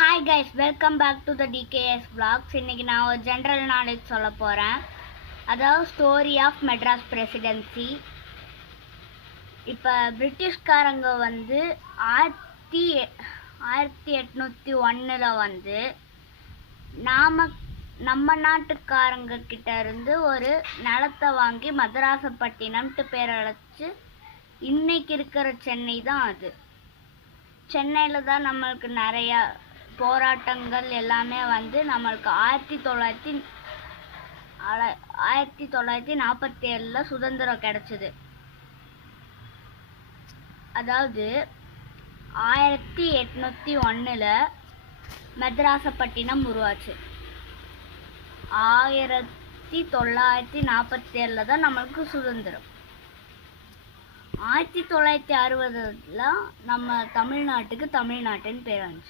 Hi guys, welcome back to the TKS vlogs. இன்றைக்கி நான் ஒரு ஜென்ரல் நாலேஜ் சொல்ல போகிறேன். அதாவது ஸ்டோரி ஆஃப் மெட்ராஸ் பிரசிடென்சி. இப்போ பிரிட்டிஷ்காரங்க வந்து 1801 நம்ம நாட்டுக்காரங்க கிட்ட இருந்து ஒரு நிலத்தை வாங்கி மதராசப்பட்டினம்ட்டு பேர் அழைச்சி இன்னைக்கு இருக்கிற சென்னை தான் அது. சென்னையில் தான் நம்மளுக்கு நிறையா போராட்டங்கள் எல்லாமே வந்து நம்மளுக்கு 1947 சுதந்திரம் கிடைச்சிது. அதாவது 1801 மெட்ராசப்பட்டினம் உருவாச்சு. 1947 தான் நம்மளுக்கு சுதந்திரம். 1960 நம்ம தமிழ்நாட்டுக்கு தமிழ்நாட்டுன்னு பேர் வந்துச்சு.